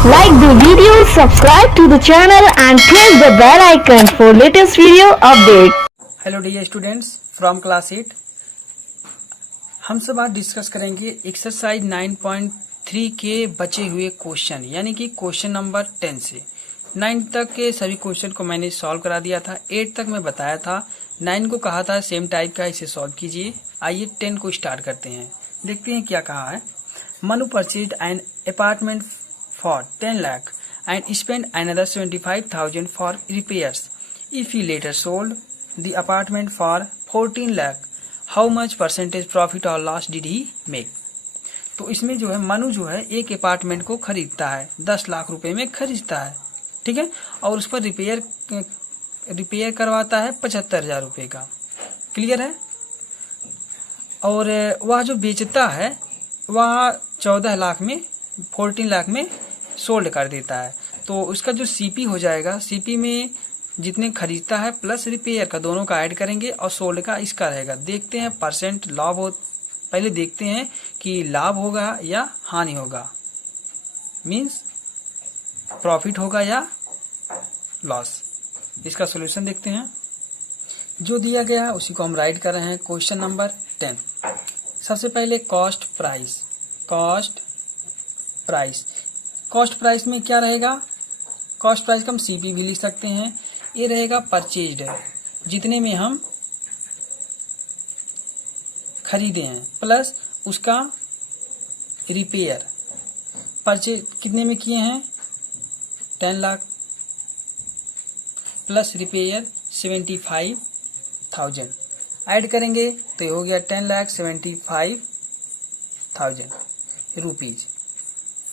Like the video, subscribe to the channel and press the bell icon for latest video update. Hello dear students from class 8। हम सब आज discuss करेंगे exercise 9.3 के बचे हुए question, यानी कि क्वेश्चन नंबर 10 से 9 तक के सभी क्वेश्चन को मैंने सॉल्व करा दिया था। 8 तक मैं बताया था, 9 को कहा था सेम टाइप का इसे सॉल्व कीजिए। आइए 10 को स्टार्ट करते हैं, देखते हैं क्या कहा है। Manu purchased an apartment for 10 lakh and spent another 75,000 for repairs. If he later sold the apartment for 14 lakh, how much percentage profit or loss did he make? तो इसमें जो है मनु जो है एक अपार्टमेंट को खरीदता है, 10 लाख रुपए में खरीदता है, ठीक है, और उस पर रिपेयर करवाता है 75,000 रुपए का। क्लियर है। और वह जो बेचता है वह 14 लाख में 14 लाख में सोल्ड कर देता है। तो उसका जो सीपी हो जाएगा, सीपी में जितने खरीदता है प्लस रिपेयर का दोनों का ऐड करेंगे और सोल्ड का इसका रहेगा। देखते हैं परसेंट लाभ हो, पहले देखते हैं कि लाभ होगा या हानि होगा, मींस प्रॉफिट होगा या लॉस। इसका सॉल्यूशन देखते हैं। जो दिया गया है उसी को हम राइट कर रहे हैं। Question number 10। सबसे पहले कॉस्ट प्राइस। कॉस्ट प्राइस में क्या रहेगा? कॉस्ट प्राइस का हम सीपी भी लिख सकते हैं। ये रहेगा परचेज्ड, जितने में हम खरीदे हैं, प्लस उसका रिपेयर। परचेज कितने में किए हैं? 10 लाख प्लस रिपेयर 75,000 ऐड करेंगे तो ये हो गया 10,75,000 रुपीज।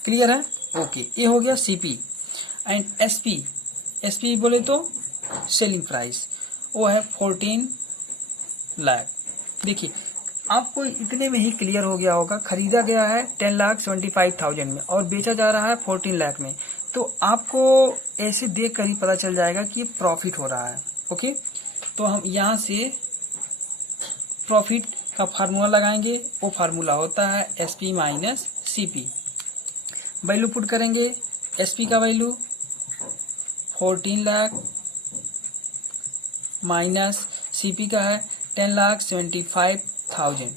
क्लियर है। ओके, ये हो गया सीपी। एंड एसपी बोले तो सेलिंग प्राइस, वो है 14 लाख। देखिए आपको इतने में ही क्लियर हो गया होगा। खरीदा गया है 10,75,000 में और बेचा जा रहा है 14 लाख में, तो आपको ऐसे देख कर ही पता चल जाएगा कि ये प्रॉफिट हो रहा है। ओके, तो हम यहाँ से प्रॉफिट का फार्मूला लगाएंगे। वो फार्मूला होता है SP minus CP. Value put करेंगे। एसपी का वैल्यू 14 लाख माइनस सीपी का है 10,75,000।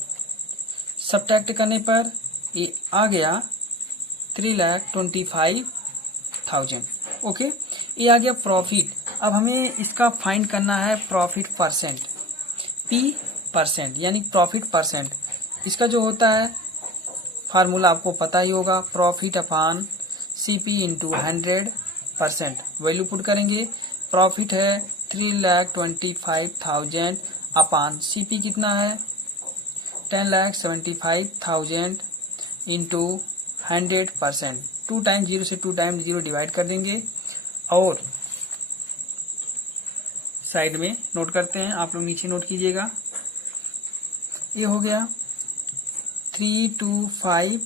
सब्ट्रैक्ट करने पर ये आ गया 3,25,000। ओके, ये आ गया प्रॉफिट। अब हमें इसका फाइंड करना है प्रॉफिट परसेंट, पी परसेंट, यानी प्रॉफिट परसेंट। इसका जो होता है फार्मूला आपको पता ही होगा, profit upon CP into 100%। Value put करेंगे। प्रॉफिट है 3,25,000 अपॉन सीपी कितना है 10,75,000 इंटू 100%। 2 टाइम 0 से 2 टाइम 0 डिवाइड कर देंगे और साइड में नोट करते हैं। आप लोग नीचे नोट कीजिएगा। ये हो गया 325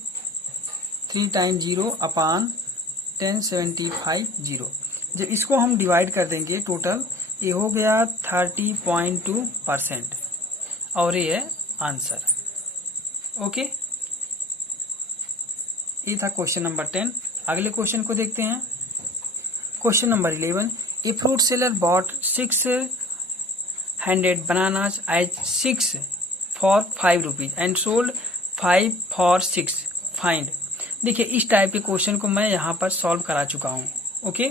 3 टाइम 0 अपॉन 10,75,000। जब इसको हम डिवाइड कर देंगे टोटल, ये हो गया 30.2% और ये है आंसर। ओके, ये था क्वेश्चन नंबर 10। अगले क्वेश्चन को देखते हैं। Question number 11। A fruit seller bought 600 bananas as 6 for 5 rupees and sold 5 for 6. Find. देखिए इस टाइप के क्वेश्चन को मैं यहाँ पर सॉल्व करा चुका हूँ। ओके,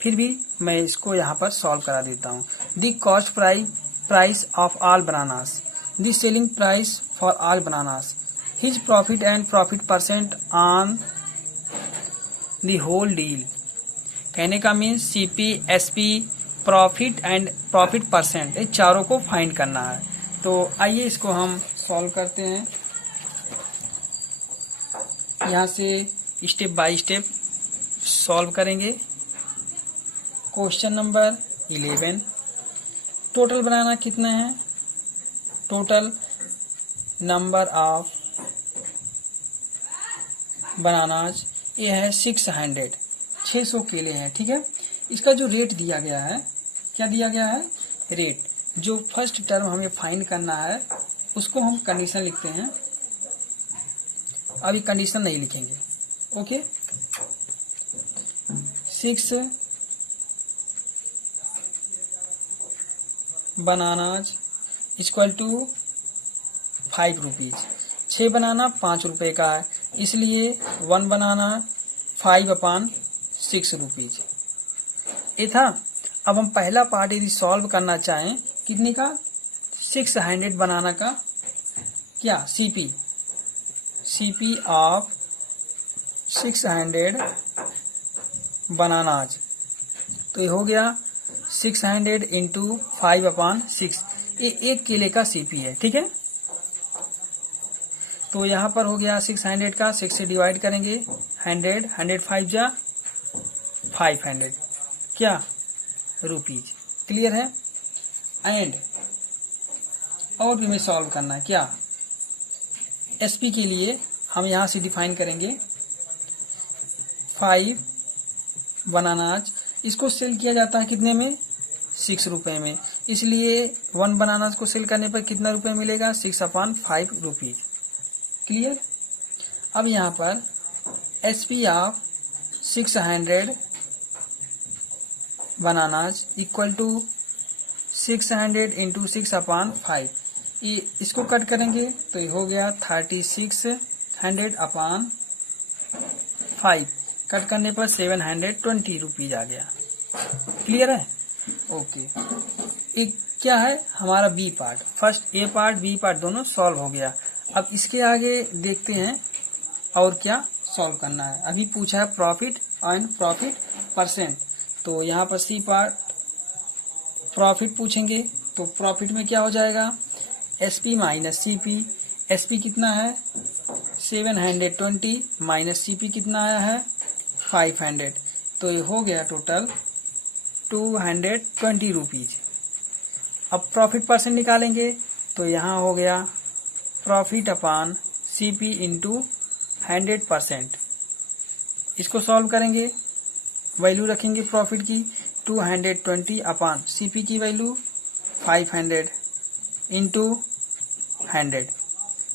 फिर भी मैं इसको यहाँ पर सॉल्व करा देता हूँ। The cost price of all bananas, the selling price for all bananas, his profit and profit percent on the whole deal. कहने का means CP, SP, profit and profit percent, ये चारों को फाइंड करना है। तो आइए इसको हम सॉल्व करते हैं। यहाँ से स्टेप बाय स्टेप सॉल्व करेंगे। Question number 11। टोटल बनाना कितना है? टोटल नंबर ऑफ बनानाज ये है 600 केले हैं, ठीक है। इसका जो रेट दिया गया है, क्या दिया गया है? रेट। जो फर्स्ट टर्म हमें फाइंड करना है उसको हम कंडीशन लिखते हैं। अभी कंडीशन नहीं लिखेंगे। Okay, 6 bananas equal to 5 rupees. 6 banana 5 रुपए का है, इसलिए 1 बनाना 5/6 रुपीज। ये था। अब हम पहला पार्ट यदि सॉल्व करना चाहें कितने का, 600 बनाना का क्या सीपी ऑफ 600 बनानाज, तो ये हो गया 600 इंटू 5/6। ये एक केले का सीपी है, ठीक है। तो यहाँ पर हो गया 600 का 6 से डिवाइड करेंगे 100 5 जा 500 क्या रुपीज। क्लियर है। एंड और भी हमें सॉल्व करना है क्या, एसपी के लिए हम यहाँ से डिफाइन करेंगे 5 बनानाज, इसको सेल किया जाता है कितने में, 6 रुपए में, इसलिए 1 बनानाज को सेल करने पर कितना रुपए मिलेगा, 6/5 रुपीज। क्लियर। अब यहाँ पर SP of 600 bananas equal to 600 into 6/5, ये इसको कट करेंगे तो ये हो गया 3600/5, कट करने पर 720 रुपीज आ गया। क्लियर है। ओके। एक क्या है हमारा B part, first A part B part दोनों सॉल्व हो गया। अब इसके आगे देखते हैं और क्या सॉल्व करना है। अभी पूछा है प्रॉफिट एंड प्रॉफिट परसेंट, तो यहाँ पर सी पार्ट प्रॉफिट पूछेंगे, तो प्रॉफिट में क्या हो जाएगा, एसपी माइनस सीपी। एसपी कितना है 720 माइनस सीपी कितना आया है 500, तो ये हो गया टोटल 220 रुपीज। अब प्रॉफिट परसेंट निकालेंगे तो यहाँ हो गया प्रॉफिट अपान सीपी इंटू 100%। इसको सॉल्व करेंगे, वैल्यू रखेंगे प्रॉफिट की 220 अपान सीपी की वैल्यू 500 इंटू 100।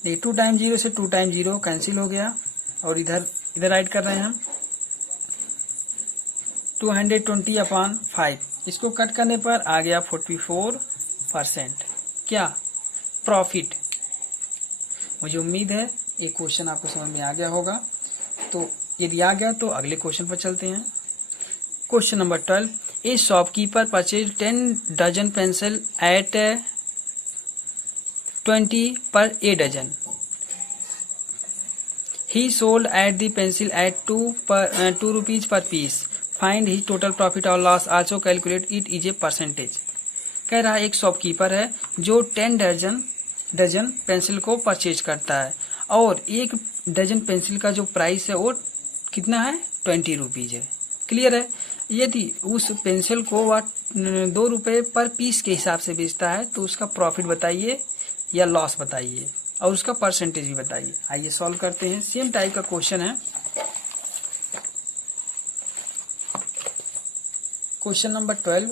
देखिए 2 टाइम 0 से 2 टाइम 0 कैंसिल हो गया, और इधर राइट कर रहे हैं हम 220/5, इसको कट करने पर आ गया 44% क्या प्रॉफिट। मुझे उम्मीद है ये क्वेश्चन आपको समझ में आ गया होगा। तो यदि आ गया तो अगले क्वेश्चन पर चलते हैं। Question number 12, a shopkeeper purchase 10 dozen pencil at 20 per a dozen. He sold at the pencil at 2 rupees per piece. Find his total profit or loss. Also calculate it is a percentage. कह रहा है एक shopkeeper है जो 10 dozen pencil को purchase करता है, और एक डजन पेंसिल का जो प्राइस है वो कितना है 20 रुपीज है। क्लियर है। यदि उस पेंसिल को वह 2 रुपये पर पीस के हिसाब से बेचता है तो उसका प्रॉफिट बताइए या लॉस बताइए, और उसका परसेंटेज भी बताइए। आइए सॉल्व करते हैं। सेम टाइप का क्वेश्चन है। क्वेश्चन नंबर 12,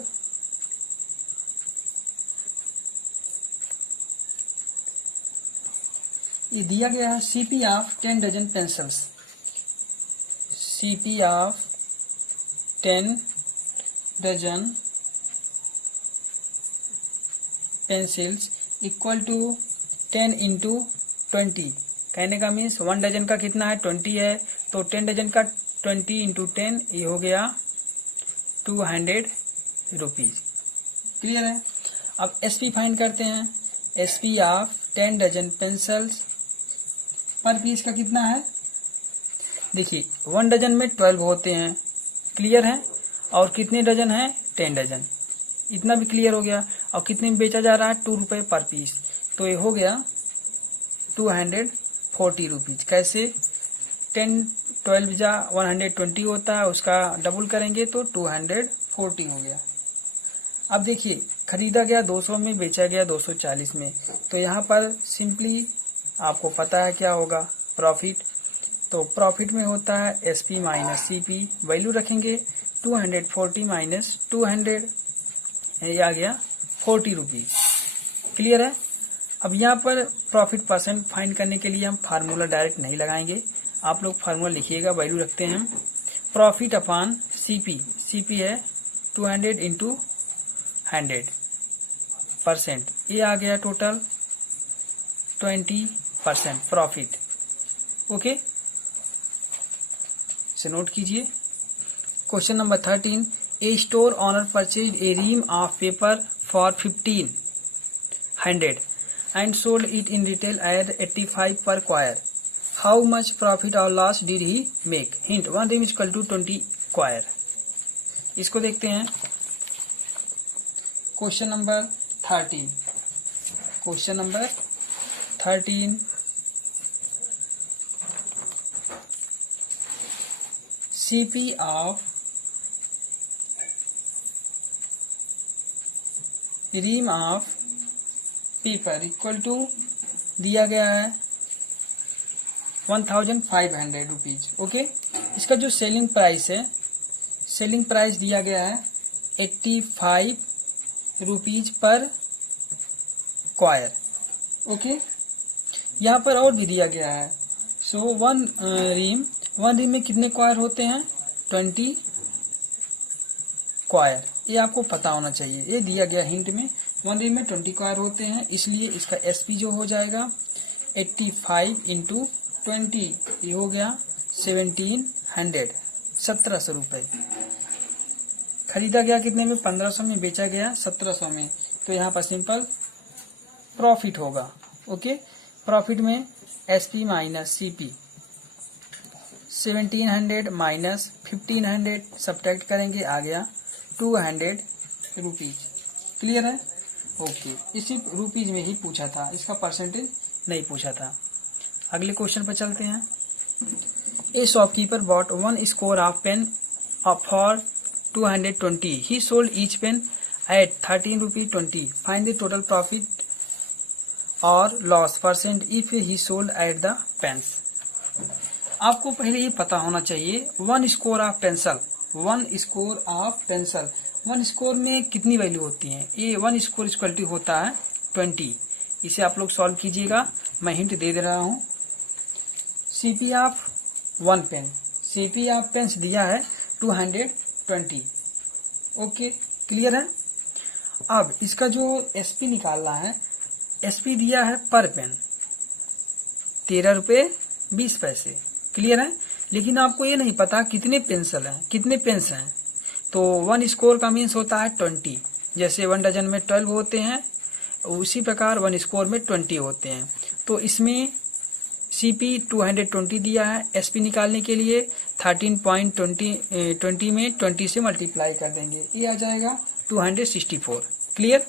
ये दिया गया है CP of 10 dozen pencils. CP of 10 dozen pencils equal to 10 into 20। कहने का मीन्स 1 डजन का कितना है 20 है, तो 10 डजन का 20 इंटू 10 ये हो गया 200 रुपीज। क्लियर है। अब एसपी फाइंड करते हैं। एसपी ऑफ 10 डजन पेंसिल्स पर पीस का कितना है, देखिए 1 डजन में 12 होते हैं। क्लियर है। और कितने डजन है 10 डजन, इतना भी क्लियर हो गया। और कितने में बेचा जा रहा है 2 रुपये पर पीस, तो ये हो गया 240 रुपीज। कैसे 10 12 जा 120 होता है, उसका डबल करेंगे तो 240 हो गया। अब देखिए खरीदा गया 200 में, बेचा गया 240 में, तो यहाँ पर सिंपली आपको पता है क्या होगा प्रॉफिट। तो प्रॉफिट में होता है एसपी माइनस सीपी, वैल्यू रखेंगे 240 माइनस 200, ये आ गया 40 रुपीज। क्लियर है। अब यहाँ पर प्रॉफिट परसेंट फाइंड करने के लिए हम फार्मूला डायरेक्ट नहीं लगाएंगे, आप लोग फार्मूला लिखिएगा। वैल्यू रखते हैं प्रॉफिट अपान सीपी है 200 इंटू 100%, ये आ गया टोटल 20% प्रॉफिट। ओके, से नोट कीजिए। Question number 13, a store owner purchase a ream of paper for 1500 and sold it in retail at 85 per quire. How much profit और loss did he make? Hint, 1 ream equal to 20 quire. इसको देखते हैं। Question number 13, CP of ream of paper equal to दिया गया है 1500 rupees. Okay, इसका जो selling price है, सेलिंग प्राइस दिया गया है 85 रुपीज पर क्वायर। ओके, यहाँ पर और भी दिया गया है। सो वन रीम में कितने क्वायर होते हैं? 20 क्वायर। ये आपको पता होना चाहिए, ये दिया गया हिंट में। 1 रीम में 20 क्वायर होते हैं, इसलिए इसका एसपी जो हो जाएगा 85 इंटू 20, ये हो गया 1700, 1700 रुपये। खरीदा गया कितने में? 1500 में, बेचा गया 1700 में। तो यहाँ पर सिंपल प्रॉफिट होगा। ओके, प्रॉफिट में SP minus CP, 1700 minus 1500 subtract करेंगे, आ गया 200 रुपीज। क्लियर है? ओके, इसी रुपीज में ही पूछा था, इसका परसेंटेज नहीं पूछा था। अगले क्वेश्चन पर चलते हैं। A shopkeeper bought 1 score of pen for 220. He sold each pen at 13 rupees 20. Find the total profit or loss percent if he sold at the pens. आपको पहले ये पता होना चाहिए 1 स्कोर ऑफ पेंसिल, 1 स्कोर में कितनी वैल्यू होती है? ये 1 स्कोर इक्वल होता है 20। इसे आप लोग सॉल्व कीजिएगा, मैं हिंट दे रहा हूँ। CP of 1 pen, CP of pens दिया है 220। ओके, क्लियर है? अब इसका जो एसपी निकालना है, एसपी दिया है पर पेन 13 रुपये 20 पैसे। क्लियर है? लेकिन आपको ये नहीं पता कितने पेंसिल हैं, कितने पेन्स हैं। तो 1 स्कोर का मीन्स होता है 20। जैसे 1 डजन में 12 होते हैं, उसी प्रकार 1 स्कोर में 20 होते हैं। तो इसमें सीपी 220 दिया है, एसपी निकालने के लिए 13.20 में 20 से मल्टीप्लाई कर देंगे, ये आ जाएगा 264। क्लियर?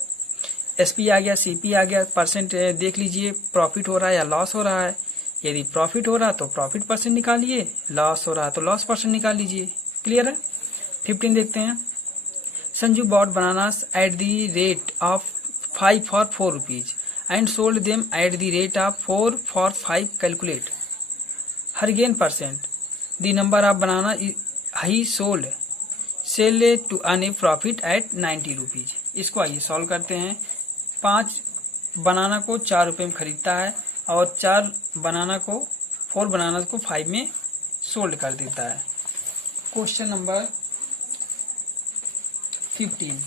एसपी आ गया, सीपी आ गया, परसेंट देख लीजिए प्रॉफिट हो रहा है या लॉस हो रहा है। यदि प्रॉफिट हो रहा है तो प्रॉफिट परसेंट निकालिए, लॉस हो रहा है तो लॉस परसेंट निकाल लीजिए। क्लियर है? 15 देखते हैं। Sanju bought bananas at the rate of 5 for 4 rupees and sold them at the rate of 4 for 5. Calculate her gain percent. The number of banana he sold sell to earn a profit at 90 rupees. इसको आइए solve करते हैं। 5 बनाना को 4 रुपये में खरीदता है और 4 बनाना को 4 बनाना को 5 में सोल्ड कर देता है। Question number 15,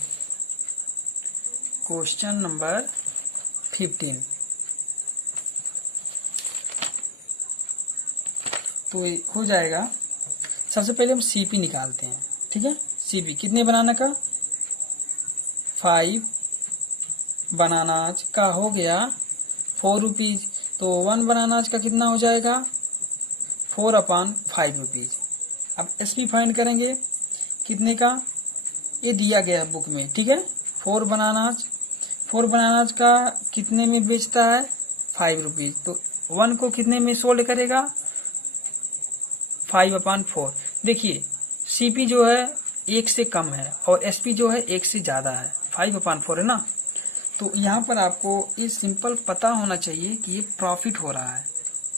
question number 15। तो हो जाएगा, सबसे पहले हम सीपी निकालते हैं। ठीक है, सीपी कितने बनाना का? 5 बनानाज का हो गया 4 रुपीज। तो 1 बनानाज का कितना हो जाएगा? 4/5 रुपीज। अब एसपी फाइंड करेंगे कितने का, ये दिया गया बुक में। ठीक है, 4 बनानाज का कितने में बेचता है? 5 रुपीज। तो 1 को कितने में सोल्ड करेगा? 5/4। देखिए सीपी जो है 1 से कम है और एसपी जो है 1 से ज्यादा है, 5/4 है ना। तो यहाँ पर आपको ये सिंपल पता होना चाहिए कि ये प्रॉफिट हो रहा है।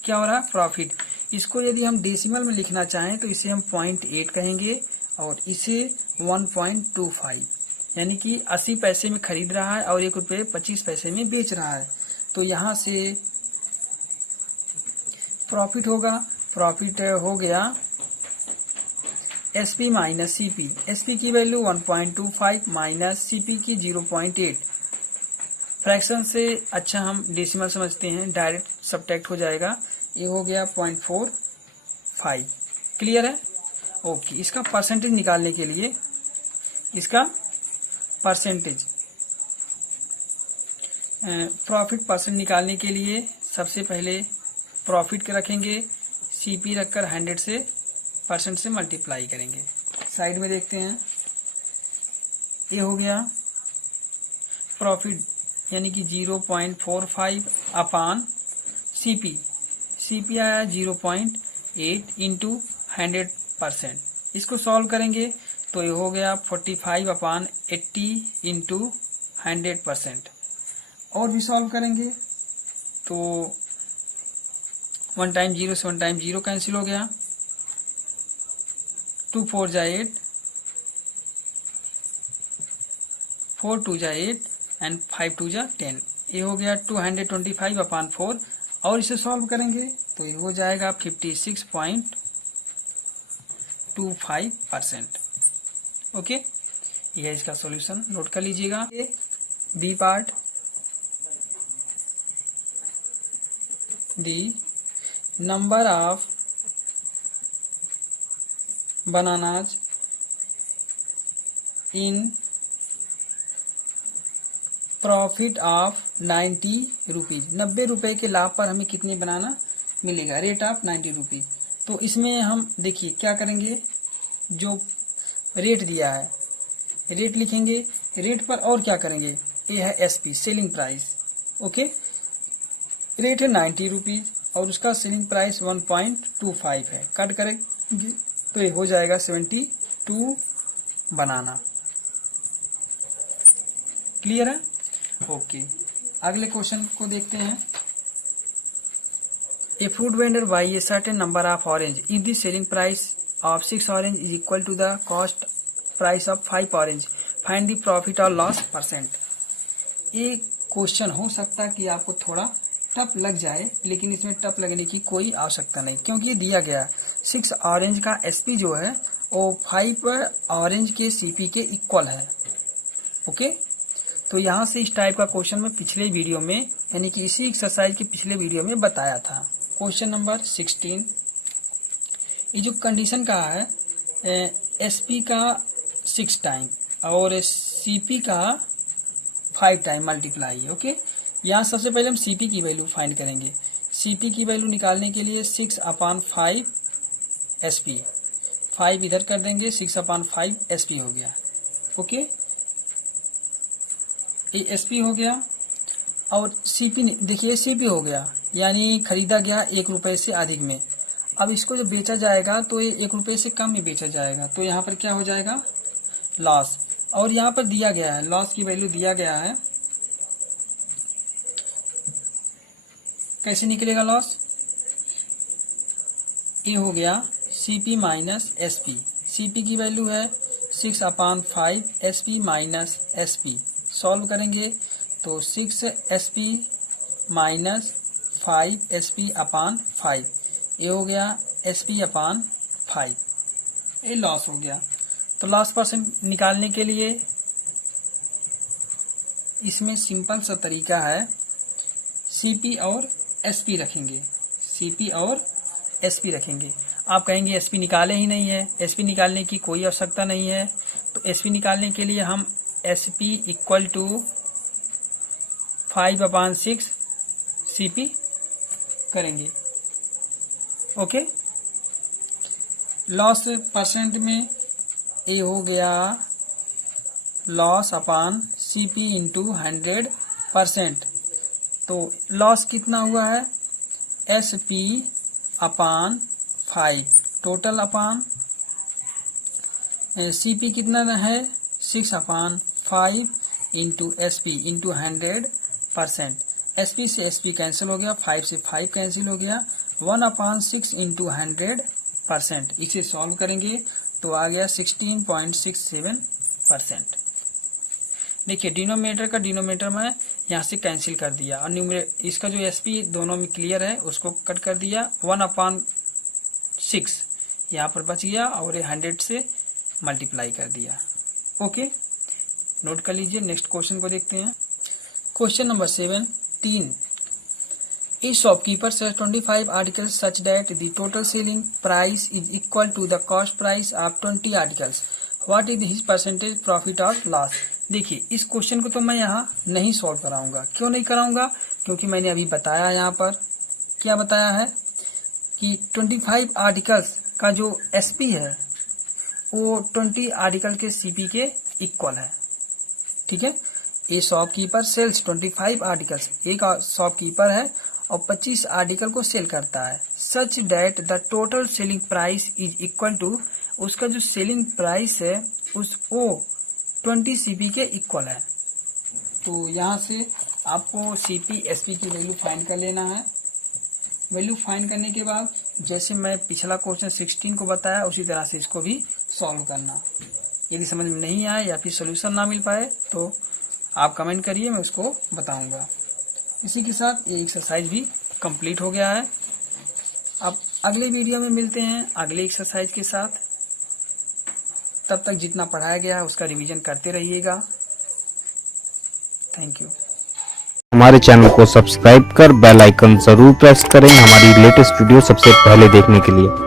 क्या हो रहा है? प्रॉफिट। इसको यदि हम डेसिमल में लिखना चाहें तो इसे हम 0.8 कहेंगे और इसे 1.25, यानी कि 80 पैसे में खरीद रहा है और 1 रुपये 25 पैसे में बेच रहा है। तो यहाँ से प्रॉफिट होगा, प्रॉफिट हो गया SP माइनस CP, SP की वैल्यू 1.25 माइनस CP की 0.8। फ्रैक्शन से अच्छा हम डेसिमल समझते हैं, डायरेक्ट सब्ट्रैक्ट हो जाएगा। ये हो गया 0.45। क्लियर है? ओके। इसका परसेंटेज निकालने के लिए, इसका परसेंटेज प्रॉफिट परसेंट निकालने के लिए सबसे पहले प्रॉफिट के रखेंगे, CP रखकर 100 से परसेंट से मल्टीप्लाई करेंगे। साइड में देखते हैं, ये हो गया प्रॉफिट यानी कि 0.45 अपान CP आया 0.8 इंटू 100%। इसको सॉल्व करेंगे तो ये हो गया 45 अपान 80 इंटू 100%। और भी सॉल्व करेंगे तो 1 टाइम 0 से 1 टाइम 0 कैंसिल हो गया, 2 4 जा 8, 4 2 जा 8 एंड 5 2 जा 10। ये हो गया 225 अपान 4। और इसे सॉल्व करेंगे तो ये हो जाएगा 56.25%। ओके, यह इसका सॉल्यूशन नोट कर लीजिएगा। B part, the number of bananas in profit of 90 rupees. 90 रुपए के लाभ पर हमें कितने बनाना मिलेगा, रेट ऑफ 90 रुपीज। तो इसमें हम देखिए क्या करेंगे, जो रेट दिया है रेट लिखेंगे, रेट पर और क्या करेंगे, ये है SP selling price. Okay, rate है 90 रुपीज और उसका सेलिंग प्राइस 1.25 है, कट करेंगे तो ये हो जाएगा 72 बनाना। क्लियर है? ओके, अगले क्वेश्चन को देखते हैं। A fruit vendor buy a certain number of orange if the selling price of 6 orange is equal to the cost price of 5 orange, find the profit और लॉस परसेंट। ये question हो सकता है कि आपको थोड़ा टफ लग जाए, लेकिन इसमें टफ लगने की कोई आवश्यकता नहीं, क्योंकि ये दिया गया 6 ऑरेंज का SP जो है वो 5 ऑरेंज के CP के इक्वल है। ओके, तो यहाँ से इस टाइप का क्वेश्चन मैं पिछले वीडियो में यानी कि इसी एक्सरसाइज के पिछले वीडियो में बताया था। क्वेश्चन नंबर 16, ये जो कंडीशन का है SP का 6 टाइम और CP का 5 टाइम मल्टीप्लाई है। ओके, यहाँ सबसे पहले हम CP की वैल्यू फाइंड करेंगे। CP की वैल्यू निकालने के लिए 6 अपान 5 SP, 5 इधर कर देंगे, 6 अपान 5 SP हो गया। ओके, ये SP हो गया और CP देखिए CP हो गया, यानी खरीदा गया 1 रुपए से अधिक में। अब इसको जब बेचा जाएगा तो ये 1 रुपए से कम में बेचा जाएगा, तो यहाँ पर क्या हो जाएगा, लॉस। और यहाँ पर दिया गया है लॉस की वैल्यू दिया गया है, कैसे निकलेगा लॉस, ये हो गया CP माइनस SP। CP की वैल्यू है 6 अपान 5 SP माइनस SP। सॉल्व करेंगे तो 6 SP माइनस 5 SP अपान 5, ये हो गया SP अपान 5, ये लॉस हो गया। तो लॉस परसेंट निकालने के लिए इसमें सिंपल सा तरीका है, CP और SP रखेंगे, CP और SP रखेंगे। आप कहेंगे SP निकाले ही नहीं है, SP निकालने की कोई आवश्यकता नहीं है। तो SP निकालने के लिए हम SP equal to 5 upon 6 CP करेंगे। ओके, लॉस परसेंट में ये हो गया लॉस अपान CP इंटू 100%। तो लॉस कितना हुआ है, SP अपान 5 टोटल अपान CP कितना है 6 अपान 5 इंटू SP इंटू 100%। SP से SP कैंसिल हो गया, 5 से 5 कैंसिल हो गया, 1 अपान 6 इंटू 100%। इसे सॉल्व करेंगे तो आ गया 16.67%। देखिए डिनोमिनेटर का डिनोमिनेटर में यहाँ से कैंसिल कर दिया और न्यूमरेटर इसका जो SP दोनों में क्लियर है उसको कट कर दिया। 1 अपान 6 यहाँ पर बच गया और ये 100 से मल्टीप्लाई कर दिया। ओके, नोट कर लीजिए। नेक्स्ट क्वेश्चन को देखते हैं। Question number 7, 3। A shopkeeper sells 25 articles such that the total selling price is equal to the cost price of 20 articles. What is his percentage profit or loss? देखिए, इस question को तो मैं यहाँ नहीं सॉल्व कराऊंगा। क्यों नहीं कराऊंगा? क्योंकि मैंने अभी बताया, यहाँ पर क्या बताया है कि 25 आर्टिकल्स का जो SP है वो 20 आर्टिकल के CP के इक्वल है। ठीक है, ए शॉपकीपर सेल्स 25 आर्टिकल्स, एक शॉपकीपर है और 25 आर्टिकल को सेल करता है। Such that the total selling price is equal to, उसका जो सेलिंग प्राइस है उस वो 20 CP के इक्वल है। तो यहाँ से आपको CP SP की वैल्यू फाइंड कर लेना है। वैल्यू फाइंड करने के बाद जैसे मैं पिछला क्वेश्चन 16 को बताया उसी तरह से इसको भी सॉल्व करना। यदि समझ में नहीं आए या फिर सोल्यूशन ना मिल पाए तो आप कमेंट करिए, मैं उसको बताऊंगा। इसी के साथ ये एक्सरसाइज भी कंप्लीट हो गया है। अब अगले वीडियो में मिलते हैं अगले एक्सरसाइज के साथ। तब तक जितना पढ़ाया गया है उसका रिवीजन करते रहिएगा। Thank you. हमारे चैनल को सब्सक्राइब कर बेल आइकन जरूर प्रेस करें हमारी लेटेस्ट वीडियो सबसे पहले देखने के लिए।